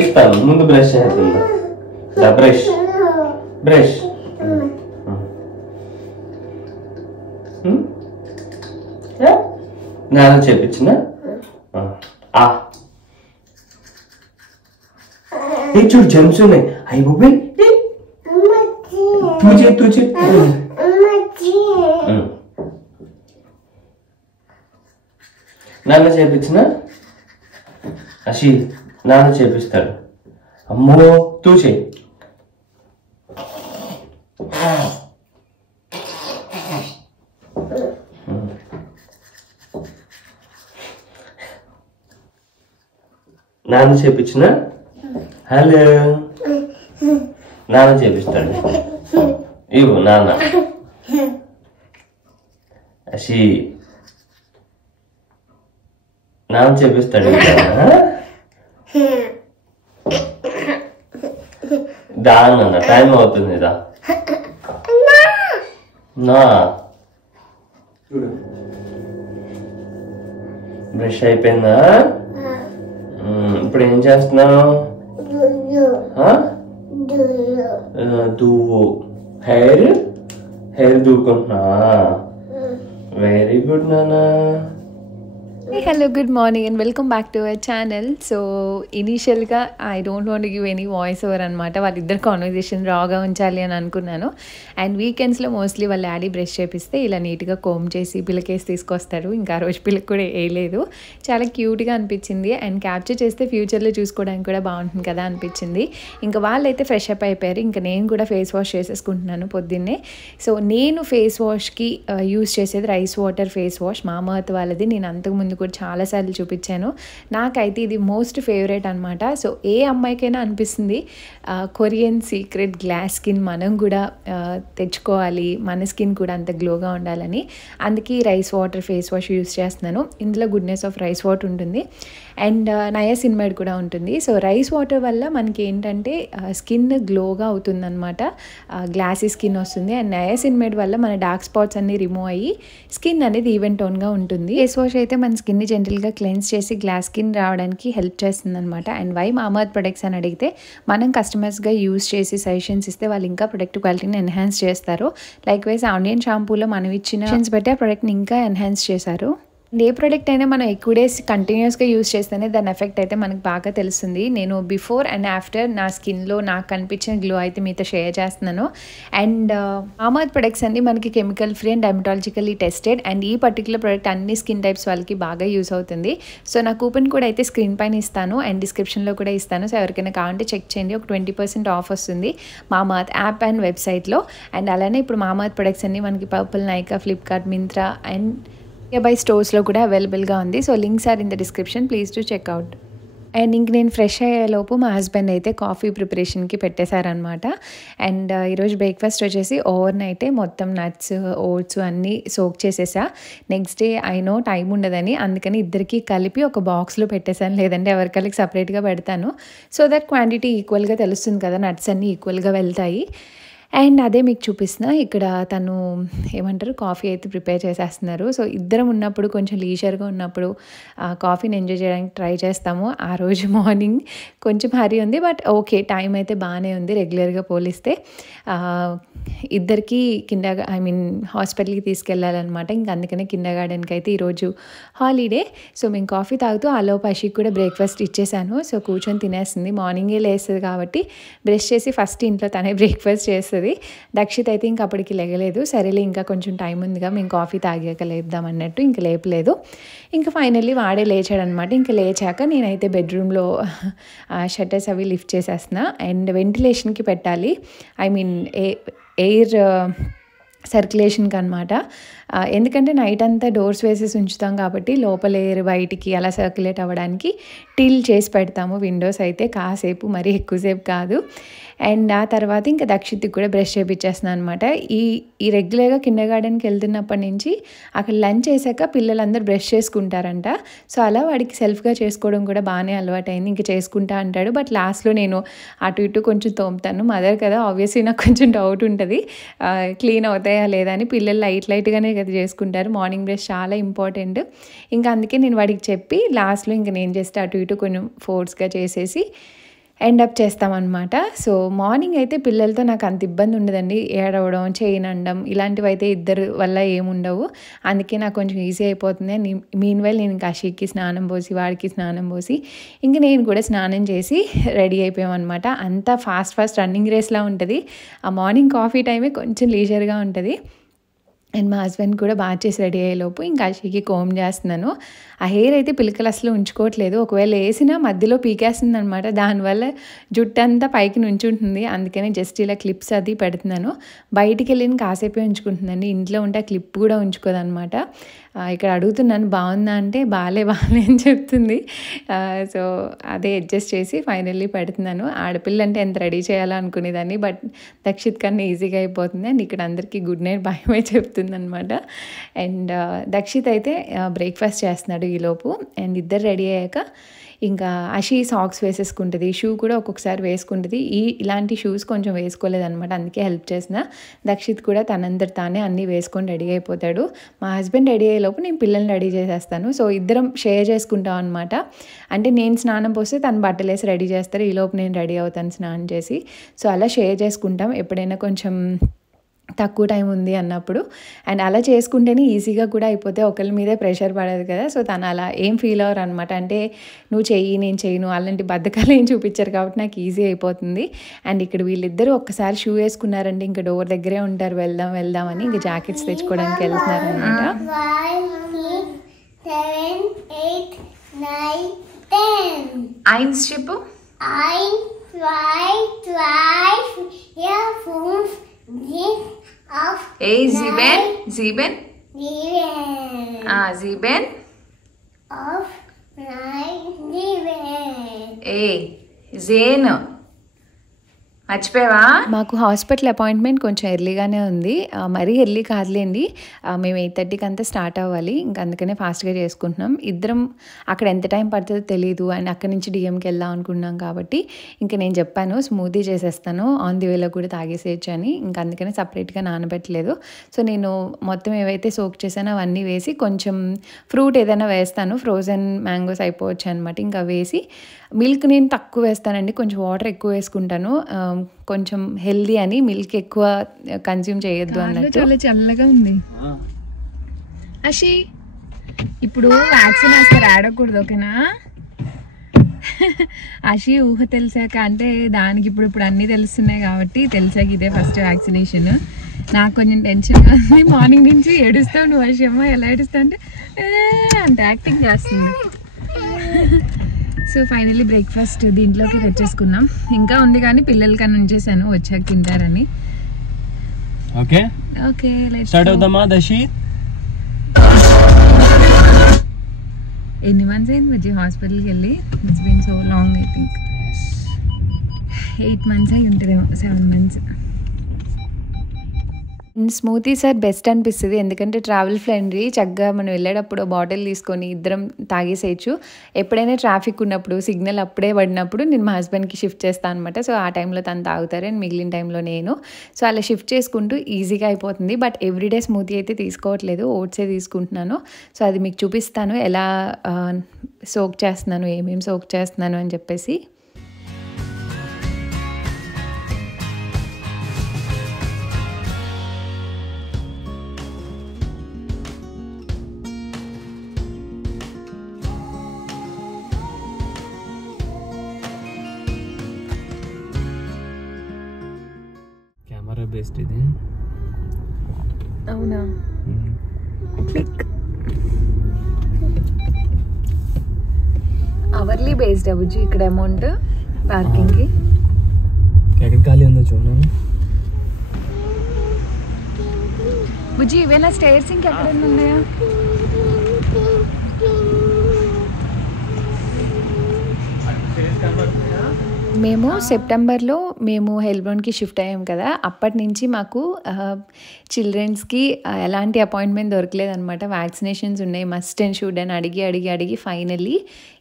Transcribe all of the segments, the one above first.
ఇస్తాను ముందు బ్రష్ చేస్తుందా బ్రష్ బ్రష్ నాన్న చేపించిన చూడు జమ్స్ ఉన్నాయి అయ్యి బాబాయ్ తూచే నాన్న చేపించిన అషి నాన్న చేపిస్తాడు అమ్మో తూచే నాన్న చేపించిన హలో నాన్న చేపిస్తాడు ఇవ్వు నాన్న అషి నాన్న చేపిస్తాడు దాన్న టైం అవుతుంది రా నా బ్రష్ అయిపోయిందా ఇప్పుడు ఏం చేస్తున్నావు దువ్వు హెయిర్ దువ్వుకుంటున్నా వెరీ గుడ్ నానా Hello, good morning and welcome back to our channel. So initially I don't want to give any voice over అనమాట వాళ్ళిద్దరు కాన్వర్జేషన్ రాగా ఉంచాలి అని అనుకున్నాను. అండ్ వీకెండ్స్లో మోస్ట్లీ వాళ్ళ డాడీ బ్రష్ చేపిస్తే ఇలా నీట్గా కోమ్ చేసి పిల్లకేసి తీసుకొస్తారు. ఇంకా ఆ రోజు పిల్లకి కూడా వేయలేదు. చాలా క్యూట్గా అనిపించింది అండ్ క్యాప్చర్ చేస్తే ఫ్యూచర్లో చూసుకోవడానికి కూడా బాగుంటుంది కదా అనిపించింది. ఇంకా వాళ్ళైతే ఫ్రెష్ అప్ అయిపోయారు. ఇంకా నేను కూడా ఫేస్ వాష్ చేసేసుకుంటున్నాను పొద్దున్నే. సో నేను ఫేస్ వాష్కి యూస్ చేసేది rice water face wash Mamaearth వాళ్ళది. నేను అంతకుముందు కూడా చాలాసార్లు చూపించాను. నాకైతే ఇది మోస్ట్ ఫేవరెట్ అనమాట. సో ఏ అమ్మాయికైనా అనిపిస్తుంది కొరియన్ సీక్రెట్ గ్లాస్ స్కిన్ మనం కూడా తెచ్చుకోవాలి, మన స్కిన్ కూడా అంత గ్లోగా ఉండాలని. అందుకే rice water face wash use చేస్తున్నాను. ఇందులో గుడ్నెస్ ఆఫ్ రైస్ వాటర్ ఉంటుంది అండ్ నయాసినమైడ్ కూడా ఉంటుంది. సో రైస్ వాటర్ వల్ల మనకి ఏంటంటే స్కిన్ గ్లోగా అవుతుందన్నమాట, గ్లాసీ స్కిన్ వస్తుంది. అండ్ నయాసినమైడ్ వల్ల మన డార్క్ స్పాట్స్ అన్నీ రిమూవ్ అయ్యి స్కిన్ అనేది ఈవెన్ టోన్గా ఉంటుంది. ఫేస్ వాష్ అయితే మన స్కిన్ని జెంటల్గా క్లెన్స్ చేసి గ్లాస్ స్కిన్ రావడానికి హెల్ప్ చేస్తుంది అనమాట. అండ్ వై మామర్త్ ప్రొడక్ట్స్ అని అడిగితే మనం కస్టమర్స్గా యూస్ చేసి సజెషన్స్ ఇస్తే వాళ్ళు ఇంకా ప్రొడక్ట్ క్వాలిటీని ఎన్హాన్స్ చేస్తారు. లైక్ వైజ్ ఆనియన్ షాంపూలో మనం ఇచ్చిన సజెషన్స్ బట్టి ఆ ప్రొడక్ట్ని ఇంకా ఎన్హాన్స్ చేశారు. ఏ ప్రోడక్ట్ అయినా మనం ఎక్కువ డేస్ కంటిన్యూస్గా యూస్ చేస్తేనే దాని ఎఫెక్ట్ అయితే మనకు బాగా తెలుస్తుంది. నేను బిఫోర్ అండ్ ఆఫ్టర్ నా స్కిన్లో నాకు కనిపించిన గ్లో అయితే మీతో షేర్ చేస్తున్నాను. అండ్ మామర్త్ ప్రొడక్ట్స్ అన్ని మనకి chemical free and dermatologically tested. And ఈ పర్టికులర్ ప్రోడక్ట్ అన్ని స్కిన్ టైప్స్ వాళ్ళకి బాగా యూస్ అవుతుంది. సో నా కూపన్ కూడా అయితే స్క్రీన్ పైన ఇస్తాను అండ్ డిస్క్రిప్షన్లో కూడా ఇస్తాను. సో ఎవరికైనా కావాలంటే చెక్ చేయండి. ఒక 20% ఆఫ్ వస్తుంది మామర్త్ యాప్ అండ్ వెబ్సైట్లో. అండ్ అలానే ఇప్పుడు మామర్త్ ప్రొడక్ట్స్ అన్ని మనకి Purplle, Nykaa, Flipkart, Myntra and బై స్టోర్స్లో కూడా అవైలబుల్గా ఉంది. So links are in the description, please to check out. And ఇంక నేను ఫ్రెష్ అయ్యేలోపు మా హస్బెండ్ అయితే కాఫీ ప్రిపరేషన్కి పెట్టేశారనమాట. అండ్ ఈరోజు బ్రేక్ఫాస్ట్ వచ్చేసి ఓవర్ నైటే మొత్తం నట్స్, ఓట్స్ అన్నీ సోక్ చేసేసా. నెక్స్ట్ డే అయినో టైం ఉండదని అందుకని ఇద్దరికి కలిపి ఒక బాక్స్లో పెట్టేశాను, లేదంటే ఎవరికళ్ళకి సపరేట్గా పెడతాను. సో దట్ క్వాంటిటీ ఈక్వల్గా తెలుస్తుంది కదా, నట్స్ అన్నీ ఈక్వల్గా వెళ్తాయి. అండ్ అదే మీకు చూపిస్తున్నా. ఇక్కడ తను ఏమంటారు కాఫీ అయితే ప్రిపేర్ చేసేస్తున్నారు. సో ఇద్దరం ఉన్నప్పుడు కొంచెం లీజర్గా ఉన్నప్పుడు కాఫీని ఎంజాయ్ చేయడానికి ట్రై చేస్తాము. ఆ రోజు మార్నింగ్ కొంచెం హరీ ఉంది, బట్ ఓకే టైం అయితే బాగానే ఉంది రెగ్యులర్గా పోలిస్తే. ఇద్దరికి హాస్పిటల్కి తీసుకెళ్ళాలన్నమాట. ఇంక అందుకనే కిండర్ గార్డెన్కి అయితే ఈరోజు హాలిడే. సో మేము కాఫీ తాగుతూ ఆలోపు అషికి కూడా బ్రేక్ఫాస్ట్ ఇచ్చేసాను. సో కూర్చొని తినేస్తుంది. మార్నింగే లేస్తుంది కాబట్టి బ్రష్ చేసి ఫస్ట్ ఇంట్లో తనే బ్రేక్ఫాస్ట్ చేస్తుంది. దక్షిత్ అయితే ఇంక అప్పటికి లేగలేదు. సరేలే ఇంకా కొంచెం టైం ఉందిగా మేము కాఫీ తాగాక లేద్దాం అన్నట్టు ఇంక లేపలేదు. ఇంకా ఫైనల్లీ వాడే లేచాడనమాట. ఇంకా లేచాక నేనైతే బెడ్రూమ్లో షట్టర్స్ అవి లిఫ్ట్ చేసేస్తున్నా. అండ్ వెంటిలేషన్కి పెట్టాలి, ఎయిర్ సర్క్యులేషన్కి అనమాట. ఎందుకంటే నైట్ అంతా డోర్స్ వేసేసి ఉంచుతాం కాబట్టి లోపల ఎయిర్ బయటికి అలా సర్క్యులేట్ అవ్వడానికి టిల్ చేసి పెడతాము విండోస్ అయితే, కాసేపు మరీ ఎక్కువసేపు కాదు. అండ్ ఆ తర్వాత ఇంకా దక్షిత్కి కూడా బ్రష్ చేయించేస్తున్నాను అనమాట. ఈ రెగ్యులర్గా కిండర్ గార్డెన్కి వెళ్తున్నప్పటి నుంచి అక్కడ లంచ్ చేశాక పిల్లలందరూ బ్రష్ చేసుకుంటారంట. సో అలా వాడికి సెల్ఫ్గా చేసుకోవడం కూడా బాగానే అలవాటైంది. ఇంక చేసుకుంటా అంటాడు, బట్ లాస్ట్లో నేను అటు ఇటు కొంచెం తోముతాను. మదర్ కదా, ఆబ్వియస్లీ నాకు కొంచెం డౌట్ ఉంటుంది క్లీన్ అవుతాయి అయ్యాయా లేదా అని. పిల్లలు లైట్గానే కదా చేసుకుంటారు, మార్నింగ్ బ్రష్ చాలా ఇంపార్టెంట్. ఇంకా అందుకే నేను వాడికి చెప్పి లాస్ట్లో ఇంకా నేను జస్ట్ అటు ఇటు కొంచెం ఫోర్స్గా చేసేసి ఎండప్ చేస్తామన్నమాట. సో మార్నింగ్ అయితే పిల్లలతో నాకు అంత ఇబ్బంది ఉండదండి, ఏడవడం చేయనండం ఇలాంటివి అయితే ఇద్దరు వల్ల ఏముండవు. అందుకే నాకు కొంచెం ఈజీ అయిపోతుంది. మీన్వైల్ నేను ఇంకా అషీకి స్నానం పోసి వాడికి స్నానం పోసి ఇంక నేను కూడా స్నానం చేసి రెడీ అయిపోయామన్నమాట. అంతా ఫాస్ట్ రన్నింగ్ రేస్లా ఉంటుంది. ఆ మార్నింగ్ కాఫీ టైమే కొంచెం లీజర్గా ఉంటుంది. అండ్ మా హస్బెండ్ కూడా బాగా చేసి రెడీ అయ్యేలోపు ఇంకా అషికి కోమ్ చేస్తున్నాను. ఆ హెయిర్ అయితే పిల్లకలు అసలు ఉంచుకోవట్లేదు, ఒకవేళ వేసినా మధ్యలో పీకేస్తుంది అనమాట. దానివల్ల జుట్టు అంతా పైకి నుంచుంటుంది. అందుకని జస్ట్ ఇలా క్లిప్స్ అది పెడుతున్నాను. బయటికి వెళ్ళిన కాసేపే ఉంచుకుంటుందండి, ఇంట్లో ఉంటే ఆ క్లిప్ కూడా ఉంచుకోదనమాట. ఇక్కడ అడుగుతున్నాను బాగుందా అంటే బాలే అని చెప్తుంది. సో అదే అడ్జస్ట్ చేసి ఫైనల్లీ పెడుతున్నాను. ఆడపిల్ల అంటే ఎంత రెడీ చేయాలో అనుకునేదాన్ని, బట్ దక్షిత్ కన్నా ఈజీగా అయిపోతుంది. అండ్ ఇక్కడ అందరికీ గుడ్ నైట్ బాయ్ చెప్తుంది అనమాట. అండ్ దక్షిత్ అయితే బ్రేక్ఫాస్ట్ చేస్తున్నాడు ఈలోపు. అండ్ ఇద్దరు రెడీ అయ్యాక ఇంకా అషి సాక్స్ వేసేసుకుంటుంది, షూ కూడా ఒక్కొక్కసారి వేసుకుంటుంది. ఇలాంటి షూస్ కొంచెం వేసుకోలేదనమాట, అందుకే హెల్ప్ చేసిన. దక్షిత్ కూడా తనందరు తానే అన్నీ వేసుకొని రెడీ అయిపోతాడు. మా హస్బెండ్ రెడీ అయ్యేలోపు నేను పిల్లల్ని రెడీ చేసేస్తాను. సో ఇద్దరం షేర్ చేసుకుంటాం అనమాట. అంటే నేను స్నానం పోస్తే తను బట్టలు వేసి రెడీ చేస్తారు, ఈలోపు నేను రెడీ అవుతాను స్నానం చేసి. సో అలా షేర్ చేసుకుంటాం ఎప్పుడైనా కొంచెం తక్కువ టైం ఉంది అన్నప్పుడు. అండ్ అలా చేసుకుంటేనే ఈజీగా కూడా అయిపోతే, ఒకరి మీదే ప్రెషర్ పడదు కదా. సో తను అలా ఏం ఫీల్ అవ్వరు అనమాట. అంటే నువ్వు చెయ్యి నేను చేయను అలాంటి బద్ధకాలు ఏం చూపించారు కాబట్టి నాకు ఈజీ అయిపోతుంది. అండ్ ఇక్కడ వీళ్ళిద్దరూ ఒక్కసారి షూ వేసుకున్నారంటే ఇంకా డోర్ దగ్గరే ఉంటారు, వెళ్దాం అని ఇంకా జాకెట్స్ తెచ్చుకోవడానికి వెళ్తున్నారు అనమాట. 1 చెప్పు. 1 2 3 4 auf Sieben. Sieben. Sieben. Auf 9 7. Zehn. మర్చిపోయావా? మాకు హాస్పిటల్ అపాయింట్మెంట్ కొంచెం ఎర్లీగానే ఉంది, మరీ ఎర్లీ కాదులేండి. మేము 8:30కి అంతా స్టార్ట్ అవ్వాలి, ఇంకా అందుకనే ఫాస్ట్గా చేసుకుంటున్నాం. ఇద్దరం అక్కడ ఎంత టైం పడుతుందో తెలియదు. అండ్ అక్కడి నుంచి డిఎంకి వెళ్దాం అనుకున్నాం కాబట్టి ఇంకా నేను చెప్పాను స్మూదీ చేసేస్తాను, ఆన్ ది వేలో కూడా తాగేసేయచ్చు అని. ఇంకా అందుకనే సపరేట్గా నానబెట్టలేదు. సో నేను మొత్తం ఏవైతే సోక్ చేశానో అవన్నీ వేసి కొంచెం ఫ్రూట్ ఏదైనా వేస్తాను, ఫ్రోజన్ మ్యాంగోస్ అయిపోవచ్చు అనమాట. ఇంకా వేసి మిల్క్ నేను తక్కువ వేస్తానండి, కొంచెం వాటర్ ఎక్కువ వేసుకుంటాను, కొంచెం హెల్దీ అని. మిల్క్ ఎక్కువ కన్జ్యూమ్ చేయొద్దు అన్నట్టు. చాలా చల్లగా ఉంది. అషి ఇప్పుడు వ్యాక్సిన్ వేస్తారు, ఆడకూడదు ఓకేనా? అషి ఊహ తెలిసాక అంటే దానికి ఇప్పుడు అన్నీ తెలుస్తున్నాయి కాబట్టి తెలిసాక ఇదే ఫస్ట్ వ్యాక్సినేషన్. నాకు కొంచెం టెన్షన్గా ఉంది, మార్నింగ్ నుంచి ఏడుస్తావు నువ్వు అషి. అమ్మ ఎలా ఏడుస్తావు అంటే అంత యాక్టింగ్ చేస్తుంది. సో ఫైనల్లీ బ్రేక్ఫాస్ట్ దీంట్లోకి తెచ్చేసుకున్నాం. ఇంకా ఉంది కానీ పిల్లలకన్నా ఉంచేసాను, వచ్చాక తింటారని. ఓకే ఓకే లెట్స్ స్టార్ట్ అవుదామా దర్శిత్? ఎన్ని మంత్స్ అయింది వచ్చి హాస్పిటల్కి వెళ్ళి? It's been so long, I think 8 months అయి ఉంటుందేమో, 7 months. స్మూతీస్ ఆర్ బెస్ట్ అనిపిస్తుంది, ఎందుకంటే ట్రావెల్ ఫ్రెండ్లీ. చక్కగా మనం వెళ్ళేటప్పుడు బాటిల్ తీసుకొని ఇద్దరం తాగేసేయచ్చు. ఎప్పుడైనా ట్రాఫిక్ ఉన్నప్పుడు సిగ్నల్ అప్పుడే పడినప్పుడు నేను మా హస్బెండ్కి షిఫ్ట్ చేస్తాను అనమాట. సో ఆ టైంలో తను తాగుతారు అండ్ మిగిలిన టైంలో నేను. సో అలా షిఫ్ట్ చేసుకుంటూ ఈజీగా అయిపోతుంది. బట్ ఎవ్రీడే స్మూతీ అయితే తీసుకోవట్లేదు, ఓట్సే తీసుకుంటున్నాను. సో అది మీకు చూపిస్తాను ఎలా సోక్ చేస్తున్నాను, ఏమేమి సోక్ చేస్తున్నాను అని చెప్పేసి. బెస్ట్ ఇది. అవునా? క్లిక్. అవర్లీ బేస్డ్ బుజ్జి ఇక్కడ అమౌంట్ పార్కింగ్కి. ఎక్కడ ఖాళీ ఉందో చూడండి బుజ్జి. ఇవేనా స్టేర్స్ ఇంకెక్కడైనా ఉన్నాయా? మేము సెప్టెంబర్లో మేము హెల్బ్రోన్కి షిఫ్ట్ అయ్యాం కదా, అప్పటి నుంచి మాకు చిల్డ్రన్స్కి ఎలాంటి అపాయింట్మెంట్ దొరకలేదన్నమాట. వ్యాక్సినేషన్స్ ఉన్నాయి మస్ట్ అండ్ షుడ్ అని అడిగి ఫైనల్లీ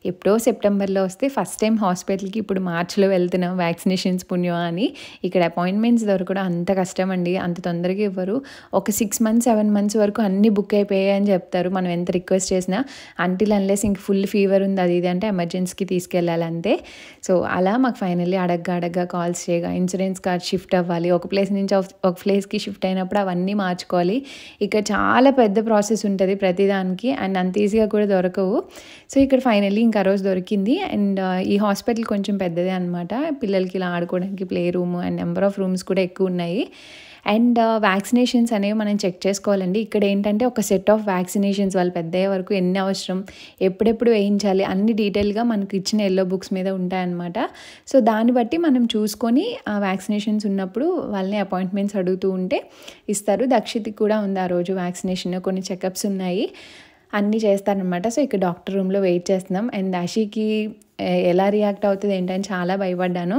ఎప్పుడో సెప్టెంబర్లో వస్తే ఫస్ట్ టైం హాస్పిటల్కి ఇప్పుడు మార్చ్లో వెళ్తున్నాం వ్యాక్సినేషన్స్ పుణ్యం అని. ఇక్కడ అపాయింట్మెంట్స్ దొరకడం అంత కష్టం అండి, అంత తొందరగా ఇవ్వరు. ఒక 6 months 7 months వరకు అన్నీ బుక్ అయిపోయాయి అని చెప్తారు. మనం ఎంత రిక్వెస్ట్ చేసినా అంటిల్ అన్లెస్ ఇంక ఫుల్ ఫీవర్ ఉంది అది ఇది అంటే ఎమర్జెన్సీకి తీసుకెళ్ళాలి అంతే. సో అలా మాకు ఫైనల్లీ అడగ్గా కాల్స్ చేయగా ఇన్సూరెన్స్ కార్డ్ షిఫ్ట్ అవ్వాలి, ఒక ప్లేస్ నుంచి ఒక ప్లేస్కి షిఫ్ట్ అయినప్పుడు అవన్నీ మార్చుకోవాలి. ఇక్కడ చాలా పెద్ద ప్రాసెస్ ఉంటుంది ప్రతిదానికి అండ్ అంత ఈజీగా కూడా దొరకవు. సో ఇక్కడ ఫైనల్లీ ఇంకా రోజు దొరికింది. అండ్ ఈ హాస్పిటల్ కొంచెం పెద్దదే అనమాట, పిల్లలకి ఇలా ఆడుకోవడానికి play room and number of rooms కూడా ఎక్కువ ఉన్నాయి. అండ్ వ్యాక్సినేషన్స్ అనేవి మనం చెక్ చేసుకోవాలండి. ఇక్కడ ఏంటంటే ఒక సెట్ ఆఫ్ వ్యాక్సినేషన్స్ వాళ్ళు పెద్ద అయ్యే వరకు ఎన్ని అవసరం, ఎప్పుడెప్పుడు వేయించాలి అన్ని డీటెయిల్గా మనకు ఇచ్చిన ఎల్లో బుక్స్ మీద ఉంటాయన్నమాట. సో దాన్ని బట్టి మనం చూసుకొని ఆ వ్యాక్సినేషన్స్ ఉన్నప్పుడు వాళ్ళని అపాయింట్మెంట్స్ అడుగుతూ ఉంటే ఇస్తారు. దక్షిత్కి కూడా ఉంది ఆ రోజు వ్యాక్సినేషన్, కొన్ని చెకప్స్ ఉన్నాయి, అన్నీ చేస్తారనమాట. సో ఇక్కడ డాక్టర్ రూమ్లో వెయిట్ చేస్తున్నాం. అండ్ ఆషికి ఎలా రియాక్ట్ అవుతుంది ఏంటని చాలా భయపడ్డాను,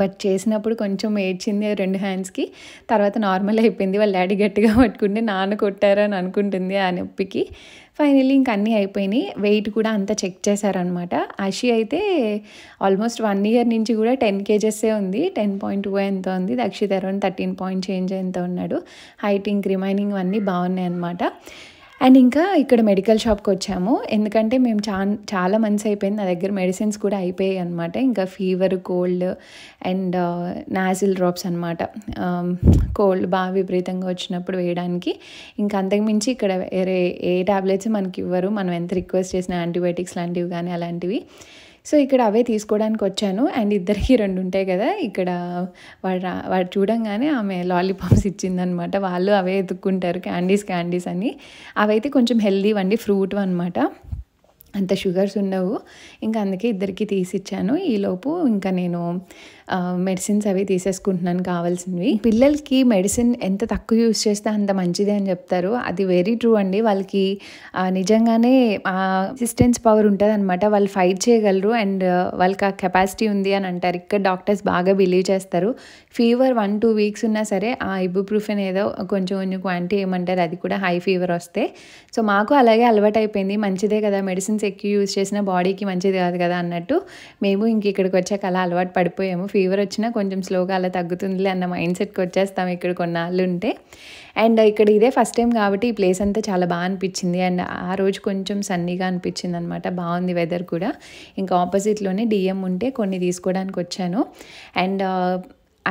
బట్ చేసినప్పుడు కొంచెం ఏడ్చింది 2 హ్యాండ్స్కి. తర్వాత నార్మల్ అయిపోయింది. వాళ్ళ డాడీ గట్టిగా పట్టుకుంటే నాన్న కొట్టారని అనుకుంటుంది ఆ నొప్పికి. ఫైనల్లీ ఇంక అన్నీ అయిపోయినాయి. వెయిట్ కూడా అంతా చెక్ చేశారనమాట. ఆషి అయితే ఆల్మోస్ట్ 1 year నుంచి కూడా 10 kgs ఉంది, 10.2 ఎంత ఉంది. దక్షిత్ అరౌండ్ 13 point చేంజ్ ఎంత ఉన్నాడు. హైట్ ఇంక్ రిమైనింగ్ అన్నీ బాగున్నాయి అనమాట. అండ్ ఇంకా ఇక్కడ మెడికల్ షాప్కి వచ్చాము, ఎందుకంటే మేము చాలా మంత్స్ అయిపోయింది, నా దగ్గర మెడిసిన్స్ కూడా అయిపోయాయి అనమాట. ఇంకా fever, cold and nozzle drops అనమాట, కోల్డ్ బాగా విపరీతంగా వచ్చినప్పుడు వేయడానికి. ఇంకా అంతకుమించి ఇక్కడ వేరే ఏ టాబ్లెట్స్ మనకి ఇవ్వరు, మనం ఎంత రిక్వెస్ట్ చేసిన యాంటీబయాటిక్స్ లాంటివి కానీ అలాంటివి. సో ఇక్కడ అవే తీసుకోవడానికి వచ్చాను. అండ్ ఇద్దరికి 2 ఉంటాయి కదా, ఇక్కడ వాడు చూడంగానే ఆమె లాలీపాప్స్ ఇచ్చిందనమాట. వాళ్ళు అవే ఎత్తుక్కుంటారు, క్యాండీస్ అని. అవైతే కొంచెం హెల్దీ అండి, ఫ్రూట్ అనమాట, అంత షుగర్స్ ఉండవు. ఇంకా అందుకే ఇద్దరికి తీసిచ్చాను. ఈలోపు ఇంకా నేను మెడిసిన్స్ అవి తీసేసుకుంటున్నాను కావాల్సినవి. పిల్లలకి మెడిసిన్ ఎంత తక్కువ యూస్ చేస్తే అంత మంచిది అని చెప్తారు, అది వెరీ ట్రూ అండి. వాళ్ళకి నిజంగానే రెసిస్టెన్స్ పవర్ ఉంటుంది అనమాట, వాళ్ళు ఫైట్ చేయగలరు అండ్ వాళ్ళకి ఆ కెపాసిటీ ఉంది అని అంటారు. ఇక్కడ డాక్టర్స్ బాగా బిలీవ్ చేస్తారు. ఫీవర్ 1-2 weeks ఉన్నా సరే ఆ ఇబుప్రూఫెన్ ఏదో కొంచెం క్వాంటిటీ ఏమంటారు, అది కూడా హై ఫీవర్ వస్తే. సో మాకు అలాగే అలవాటు అయిపోయింది, మంచిదే కదా మెడిసిన్స్ ఎక్కువ యూజ్ చేసినా బాడీకి మంచిది కాదు కదా అన్నట్టు. మేము ఇంక ఇక్కడికి వచ్చాక అలా అలవాటు పడిపోయాము. ఫీవర్ వచ్చినా కొంచెం స్లోగా అలా తగ్గుతుందిలే అన్న మైండ్ సెట్కి వచ్చేస్తాం ఇక్కడ కొన్నాళ్ళు ఉంటే. అండ్ ఇక్కడ ఇదే ఫస్ట్ టైం కాబట్టి ఈ ప్లేస్ అంతా చాలా బాగా అనిపించింది. అండ్ ఆ రోజు కొంచెం సన్నీగా అనిపించింది అనమాట, బాగుంది వెదర్ కూడా. ఇంకా ఆపోజిట్లోనే డిఎం ఉంటే కొన్ని తీసుకోవడానికి వచ్చాను. అండ్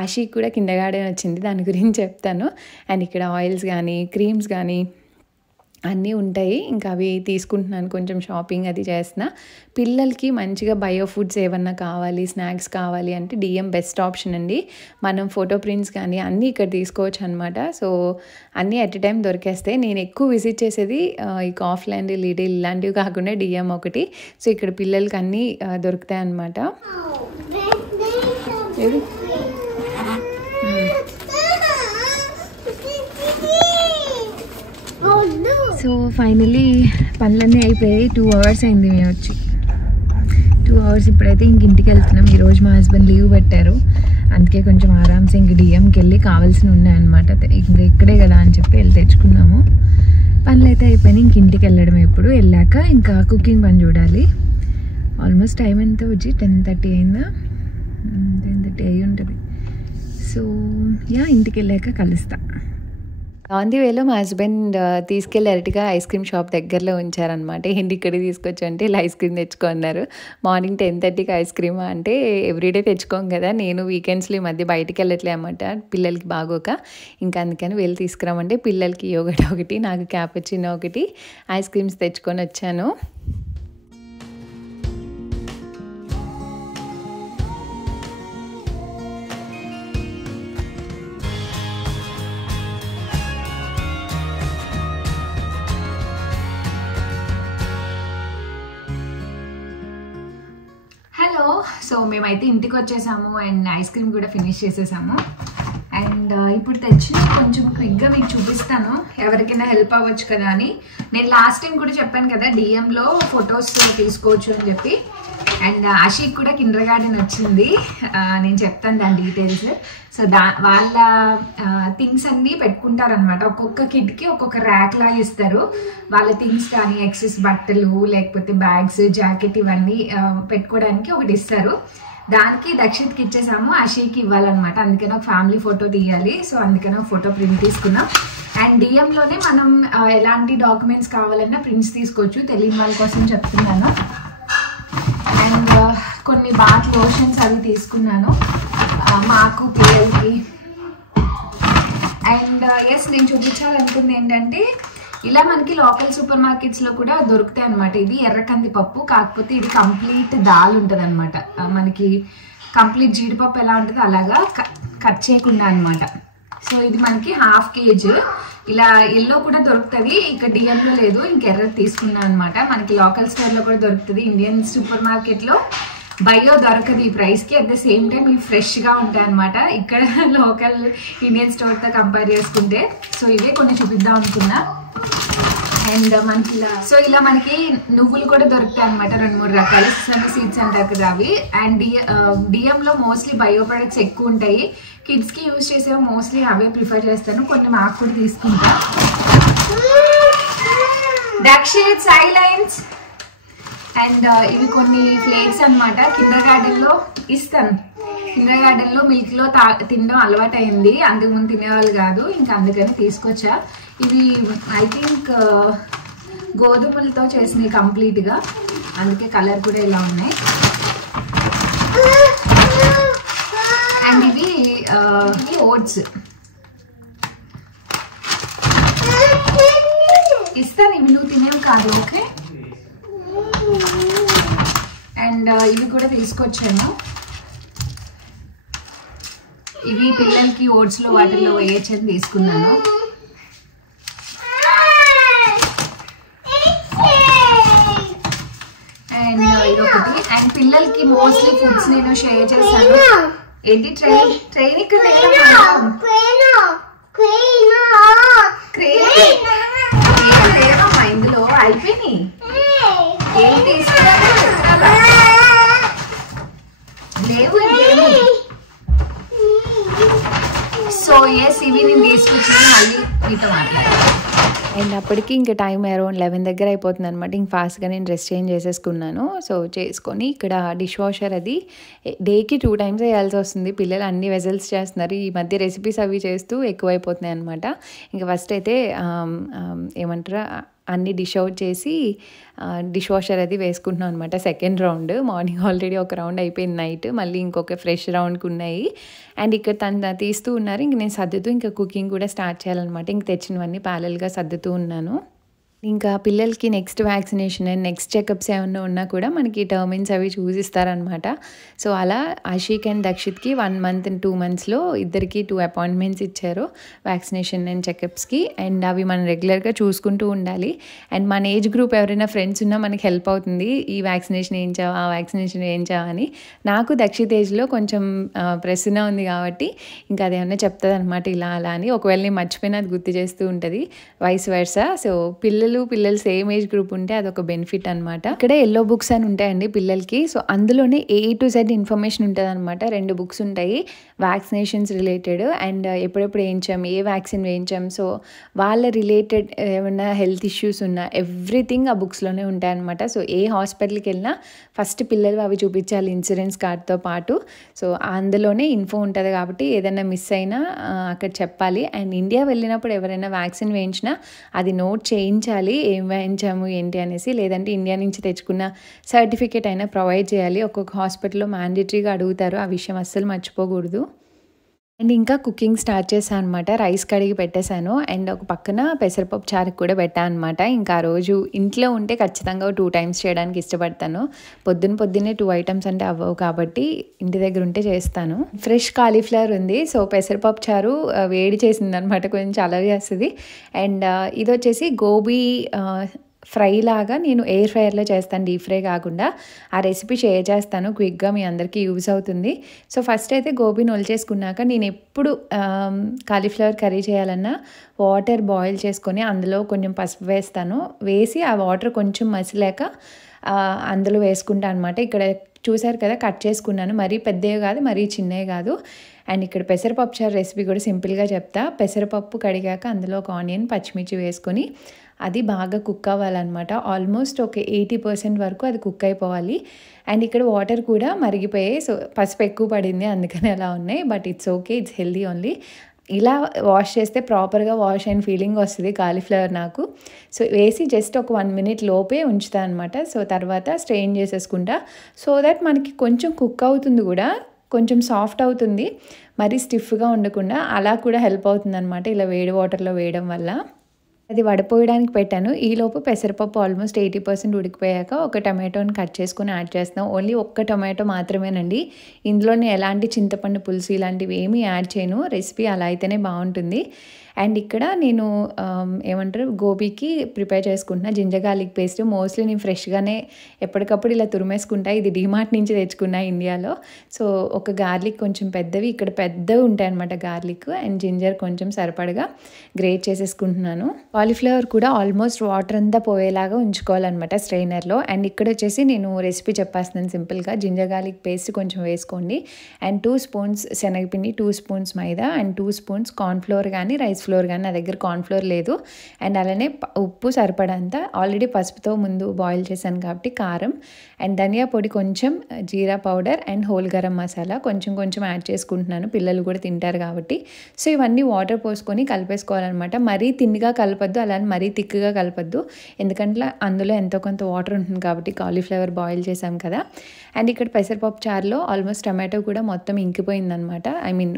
ఆషిక్ కూడా కిండగార్డెన్ వచ్చింది, దాని గురించి చెప్తాను. అండ్ ఇక్కడ ఆయిల్స్ కానీ క్రీమ్స్ కానీ అన్నీ ఉంటాయి, ఇంకా అవి తీసుకుంటున్నాను, కొంచెం షాపింగ్ అది చేస్తున్నా. పిల్లలకి మంచిగా బయో ఫుడ్స్ ఏమన్నా కావాలి, స్నాక్స్ కావాలి అంటే డిఎం బెస్ట్ ఆప్షన్ అండి. మనం ఫోటో ప్రింట్స్ కానీ అన్నీ ఇక్కడ తీసుకోవచ్చు అనమాట. సో అన్నీ ఎట్ ఎ టైం దొరికేస్తాయి. నేను ఎక్కువ విజిట్ చేసేది ఈ కాఫ్లాండ్, లిడిల్ ఇలాంటివి కాకుండా డిఎం ఒకటి. సో ఇక్కడ పిల్లలకి అన్నీ దొరుకుతాయి అన్నమాట. సో ఫైనలీ పనులన్నీ అయిపోయాయి. 2 hours అయింది మేము వచ్చి, 2 hours. ఇప్పుడైతే ఇంటికి వెళ్తున్నాం. ఈరోజు మా హస్బెండ్ లీవ్ పెట్టారు, అందుకే కొంచెం ఆరామ్సే ఇంక డిఎంకి వెళ్ళి కావాల్సినవి ఉన్నాయన్నమాట. ఇంకా ఇక్కడే కదా అని చెప్పి వెళ్ళి తెచ్చుకున్నాము. పనులు అయితే అయిపోయినాయి, ఇంటికి వెళ్ళడం. ఎప్పుడు వెళ్ళాక ఇంకా కుకింగ్ పని చూడాలి. ఆల్మోస్ట్ టైం ఎంత వచ్చి 10:30 అయిందా, 10:30 అయి ఉంటుంది. సో ఇంటికి వెళ్ళాక కలుస్తా. ఆన్ ది వేలో మా హస్బెండ్ తీసుకెళ్ళి అరటిగా ఐస్ క్రీమ్ షాప్ దగ్గరలో ఉంచారనమాట. ఏంటి ఇక్కడికి తీసుకొచ్చి అంటే ఇలా ఐస్ క్రీమ్ తెచ్చుకున్నారు. మార్నింగ్ 10:30కి ఐస్ క్రీమ్ అంటే ఎవ్రీడే తెచ్చుకోం కదా, నేను వీకెండ్స్లో ఈ మధ్య బయటికి వెళ్ళట్లే అన్నమాట పిల్లలకి బాగోక. ఇంకా అందుకని వెళ్ళి తీసుకురామంటే పిల్లలకి యోగట్ ఒకటి, నాకు క్యాపుచినో ఒకటి ఐస్ క్రీమ్స్ తెచ్చుకొని వచ్చాను. హలో, సో మేమైతే ఇంటికి వచ్చేసాము అండ్ ఐస్ క్రీమ్ కూడా ఫినిష్ చేసేసాము. అండ్ ఇప్పుడు తెచ్చి కొంచెం క్విక్గా మీకు చూపిస్తాను, ఎవరికైనా హెల్ప్ అవ్వచ్చు కదా అని. నేను లాస్ట్ టైం కూడా చెప్పాను కదా డిఎంలో ఫొటోస్ తీసుకోవచ్చు అని చెప్పి. అండ్ ఆషిక్ కూడా కిండర్ గార్డెన్ వచ్చింది. నేను చెప్తాను దాని డీటెయిల్స్. సో వాళ్ళ థింగ్స్ అన్నీ పెట్టుకుంటారనమాట. ఒక్కొక్క కిడ్కి ఒక్కొక్క ర్యాక్ లాగా ఇస్తారు. వాళ్ళ థింగ్స్ కానీ ఎక్సెస్ బట్టలు లేకపోతే బ్యాగ్స్ జాకెట్ ఇవన్నీ పెట్టుకోవడానికి ఒకటి ఇస్తారు. దానికి దక్షిత్కి ఇచ్చేసాము, ఆషిక్కి ఇవ్వాలన్నమాట. అందుకని ఒక ఫ్యామిలీ ఫోటో తీయాలి. సో అందుకని ఒక ఫోటో ప్రింట్ తీసుకున్నాం. అండ్ డిఎంలోనే మనం ఎలాంటి డాక్యుమెంట్స్ కావాలన్నా ప్రింట్స్ తీసుకోవచ్చు. తెలియని వాళ్ళ కోసం చెప్తున్నాను. అండ్ కొన్ని బాత్ లోషన్స్ అవి తీసుకున్నాను మాకు పిల్లలకి. అండ్ ఎస్ నేను చూపించాలనుకుంది ఏంటంటే ఇలా మనకి లోకల్ సూపర్ మార్కెట్స్లో కూడా దొరుకుతాయి అనమాట. ఇది ఎర్రకంది పప్పు, కాకపోతే ఇది కంప్లీట్ దాల్ ఉంటుంది అనమాట. మనకి కంప్లీట్ జీడిపప్పు ఎలా ఉంటుందో అలాగా కట్ చేయకుండా అనమాట. సో ఇది మనకి 1/2 kg. ఇలా ఎల్లో కూడా దొరుకుతుంది, ఇక డిఎంలో లేదు, ఇంకెర్రది తీసుకున్నాను అనమాట. మనకి లోకల్ స్టోర్లో కూడా దొరుకుతుంది. ఇండియన్ సూపర్ మార్కెట్లో బయో దొరకదు ఈ ప్రైస్కి. అట్ ద సేమ్ టైం ఇవి ఫ్రెష్గా ఉంటాయి అనమాట ఇక్కడ లోకల్ ఇండియన్ స్టోర్తో కంపేర్ చేసుకుంటే. సో ఇవే కొన్ని చూపిద్దాం అనుకున్నా. అండ్ మనకి ఇలా మనకి నువ్వులు కూడా దొరుకుతాయి అనమాట. 2-3 రకాల సీడ్స్ అంటారు కదా అవి. అండ్ డిఎంలో మోస్ట్లీ బయో ప్రొడక్ట్స్ ఎక్కువ ఉంటాయి. కిడ్స్కి యూజ్ చేసే మోస్ట్లీ అవే ప్రిఫర్ చేస్తాను. కొన్ని మాకు కూడా తీసుకుంటా. దక్షిత్ సైలెన్స్. అండ్ ఇవి కొన్ని ఫ్లేక్స్ అనమాట. కిండర్ గార్డెన్లో ఇస్తాను. కిండర్ గార్డెన్లో మిల్క్లో తినడం అలవాటు అయింది, అంతకుముందు తినేవాళ్ళు కాదు, ఇంకా అందుకని తీసుకొచ్చా. ఇవి ఐ థింక్ గోధుమలతో చేసినాయి కంప్లీట్గా, అందుకే కలర్ కూడా ఇలా ఉన్నాయి. అండ్ ఇవి ఓట్స్ ఇస్తాను, ఇవి నువ్వు తినేవి కాదు. ఓకే. అండ్ ఇవి కూడా తీసుకొచ్చాను. ఇవి పిల్లలకి ఓట్స్లో వాటిల్లో వేయచ్చని తీసుకున్నాను. అండ్ ఇదొకటి. అండ్ పిల్లలకి మోస్ట్లీ ఫుడ్స్ నేను షేర్ చేస్తాను. ఏంటి ట్రైన్ ఇక్కడ లేదమ్మా, ఇందులో అయిపోయినాయి. ఏంటి లేవు. సో ఎస్ ఇవి నేను తీసుకొచ్చాను, మళ్ళీ మీతో మాట్లాడాను. అండ్ అప్పటికి ఇంకా టైం అరౌండ్ 11 దగ్గర అయిపోతుంది అనమాట. ఇంక ఫాస్ట్గా నేను డ్రెస్ చేంజ్ చేసేసుకున్నాను. సో చేసుకొని ఇక్కడ డిష్ వాషర్ అది డేకి 2 times వేయాల్సి వస్తుంది. పిల్లలు అన్ని వెజల్స్ చేస్తున్నారు ఈ మధ్య, రెసిపీస్ అవి చేస్తూ ఎక్కువైపోతున్నాయి అనమాట. ఇంకా ఫస్ట్ అయితే ఏమంటారా అన్ని డిష్ అవుట్ చేసి డిష్ వాషర్ అది వేసుకుంటున్నాం అనమాట. సెకండ్ రౌండ్, మార్నింగ్ ఆల్రెడీ ఒక రౌండ్ అయిపోయింది, నైట్ మళ్ళీ ఇంకొక ఫ్రెష్ రౌండ్కి ఉన్నాయి. అండ్ ఇక్కడ తను తీస్తూ ఉన్నారు, ఇంక నేను సర్దుతూ ఇంకా కుకింగ్ కూడా స్టార్ట్ చేయాలన్నమాట. ఇంక తెచ్చినవన్నీ ప్యారల్గా సర్దుతూ ఉన్నాను. ఇంకా పిల్లలకి next vaccination and next checkups ఏమన్నా ఉన్నా కూడా మనకి టర్మిన్స్ అవి చూసిస్తారనమాట. సో అలా ఆషిక్ అండ్ దక్షిత్కి 1 month and 2 monthsలో ఇద్దరికి 2 appointments ఇచ్చారు వ్యాక్సినేషన్ అండ్ చెకప్స్కి. అండ్ అవి మనం రెగ్యులర్గా చూసుకుంటూ ఉండాలి. అండ్ మన ఏజ్ గ్రూప్ ఎవరైనా ఫ్రెండ్స్ ఉన్నా మనకి హెల్ప్ అవుతుంది, ఈ వ్యాక్సినేషన్ వేయించావా ఆ వ్యాక్సినేషన్ వేయించావా అని. నాకు దక్షిత్ ఏజ్లో కొంచెం ప్రశ్న ఉంది కాబట్టి ఇంకా అదేమన్నా చెప్తుంది అనమాట ఇలా అలా అని. ఒకవేళ నేను మర్చిపోయినా అది గుర్తు చేస్తూ ఉంటుంది, వైస్ వర్సా. సో పిల్లలు సేమ్ ఏజ్ గ్రూప్ ఉంటే అదొక బెనిఫిట్ అనమాట. ఇక్కడ ఎల్లో బుక్స్ అని ఉంటాయండి పిల్లలకి. సో అందులోనే A to Z ఇన్ఫర్మేషన్ ఉంటుంది అనమాట. 2 books ఉంటాయి వ్యాక్సినేషన్స్ రిలేటెడ్ అండ్ ఎప్పుడెప్పుడు వేయించాం, ఏ వ్యాక్సిన్ వేయించాం, సో వాళ్ళ రిలేటెడ్ ఏమైనా హెల్త్ ఇష్యూస్ ఉన్నా ఎవ్రీథింగ్ ఆ బుక్స్లోనే ఉంటాయి అనమాట. సో ఏ హాస్పిటల్కి వెళ్ళినా ఫస్ట్ పిల్లలు అవి చూపించాలి ఇన్సూరెన్స్ కార్డ్తో పాటు. సో అందులోనే ఇన్ఫో ఉంటుంది కాబట్టి ఏదైనా మిస్ అయినా అక్కడ చెప్పాలి. అండ్ ఇండియా వెళ్ళినప్పుడు ఎవరైనా వ్యాక్సిన్ వేయించినా అది నోట్ చేయించాలి, ఏం వేయించాము ఏంటి అనేసి. లేదంటే ఇండియా నుంచి తెచ్చుకున్న సర్టిఫికేట్ అయినా ప్రొవైడ్ చేయాలి. ఒక్కొక్క హాస్పిటల్లో మ్యాండేటరీగా అడుగుతారు, ఆ విషయం అస్సలు మర్చిపోకూడదు. అండ్ ఇంకా కుకింగ్ స్టార్ట్ చేశాను అనమాట. రైస్ కడిగి పెట్టేశాను అండ్ ఒక పక్కన పెసరపప్పు చారుకు కూడా పెట్టాను అనమాట. ఇంకా ఆ రోజు ఇంట్లో ఉంటే ఖచ్చితంగా 2 times చేయడానికి ఇష్టపడతాను. పొద్దున్నే 2 items అంటే అవ్వవు కాబట్టి ఇంటి దగ్గర ఉంటే చేస్తాను. ఫ్రెష్ కాలీఫ్లవర్ ఉంది, సో పెసరపప్పు చారు వేడి చేసింది అనమాట, కొంచెం చలవ చేస్తుంది. అండ్ ఇది వచ్చేసి గోబీ ఫ్రై లాగా నేను ఎయిర్ ఫ్రైయర్లో చేస్తాను, డీప్ ఫ్రై కాకుండా. ఆ రెసిపీ షేర్ చేస్తాను, క్విక్గా మీ అందరికీ యూజ్ అవుతుంది. సో ఫస్ట్ అయితే గోబీని ఒలిచేసుకున్నాక నేను ఎప్పుడు కాలీఫ్లవర్ కర్రీ చేయాలన్నా వాటర్ బాయిల్ చేసుకొని అందులో కొంచెం పసుపు వేస్తాను. వేసి ఆ వాటర్ కొంచెం మసిలాక అందులో వేసుకుంటా అనమాట. ఇక్కడ చూసారు కదా కట్ చేసుకున్నాను, మరీ పెద్దవి కాదు మరీ చిన్నవి కాదు. అండ్ ఇక్కడ పెసరపప్పు చారు రెసిపీ కూడా సింపుల్గా చెప్తా. పెసరపప్పు కడిగాక అందులో ఒక ఆనియన్ పచ్చిమిర్చి వేసుకొని అది బాగా కుక్ అవ్వాలన్నమాట. ఆల్మోస్ట్ ఒక 80% వరకు అది కుక్ అయిపోవాలి. అండ్ ఇక్కడ వాటర్ కూడా మరిగిపోయాయి. సో పసుపు ఎక్కువ పడింది అందుకని అలా ఉన్నాయి. But it's okay, it's healthy only. ఇలా వాష్ చేస్తే ప్రాపర్గా వాష్ అయిన ఫీలింగ్ వస్తుంది కాలీఫ్లవర్ నాకు. సో వేసి జస్ట్ ఒక 1 minute లోపే ఉంచుతా అనమాట. సో తర్వాత స్ట్రెయిన్ చేసేసుకుంటా. సో దట్ మనకి కొంచెం కుక్ అవుతుంది కూడా, కొంచెం సాఫ్ట్ అవుతుంది, మరీ స్టిఫ్గా ఉండకుండా. అలా కూడా హెల్ప్ అవుతుంది అనమాట ఇలా వేడి వాటర్లో వేయడం వల్ల. అది వడపోయడానికి పెట్టాను. ఈలోపు పెసరపప్పు ఆల్మోస్ట్ 80% ఉడికిపోయాక ఒక టమాటోని కట్ చేసుకొని యాడ్ చేస్తాం. ఓన్లీ ఒక్క టమాటో మాత్రమేనండి. ఇందులోనే ఎలాంటి చింతపండు పులుసు ఇలాంటివి ఏమీ యాడ్ చేయను. రెసిపీ అలా అయితేనే బాగుంటుంది. అండ్ ఇక్కడ నేను ఏమంటారు గోబీకి ప్రిపేర్ చేసుకుంటున్నా జింజర్ గార్లిక్ పేస్ట్. మోస్ట్లీ నేను ఫ్రెష్గానే ఎప్పటికప్పుడు ఇలా తురిమేసుకుంటా. ఇది డీమార్ట్ నుంచి తెచ్చుకున్నా ఇండియాలో. సో ఒక గార్లిక్ కొంచెం పెద్దవి, ఇక్కడ పెద్దవి ఉంటాయి అనమాట గార్లిక్. అండ్ జింజర్ కొంచెం సరిపడగా గ్రేట్ చేసేసుకుంటున్నాను. కాలీఫ్లవర్ కూడా ఆల్మోస్ట్ వాటర్ అంతా పోయేలాగా ఉంచుకోవాలన్నమాట స్ట్రైనర్లో. అండ్ ఇక్కడ వచ్చేసి నేను రెసిపీ చెప్పేస్తున్నాను సింపుల్గా. జింజర్ గార్లిక్ పేస్ట్ కొంచెం వేసుకోండి. అండ్ 2 spoons శనగపిండి, 2 spoons maida, and 2 spoons cornflour కానీ రైస్ ఫ్లోర్ కానీ. నా దగ్గర కార్న్ఫ్లోర్ లేదు. అండ్ అలానే ఉప్పు సరిపడంత. ఆల్రెడీ పసుపుతో ముందు బాయిల్ చేశాను కాబట్టి కారం. అండ్ ధనియా పొడి కొంచెం, జీరా powder and whole garam masala కొంచెం కొంచెం యాడ్ చేసుకుంటున్నాను, పిల్లలు కూడా తింటారు కాబట్టి. సో ఇవన్నీ వాటర్ పోసుకొని కలిపేసుకోవాలన్నమాట. మరీ తిన్నిగా కలపద్దు, అలానే మరీ థిక్గా కలపద్దు, ఎందుకంటే అందులో ఎంతో కొంత వాటర్ ఉంటుంది కాబట్టి కాలీఫ్లవర్ బాయిల్ చేసాం కదా. అండ్ ఇక్కడ పెసరపప్పు చారులో ఆల్మోస్ట్ టమాటో కూడా మొత్తం ఇంకిపోయింది అనమాట,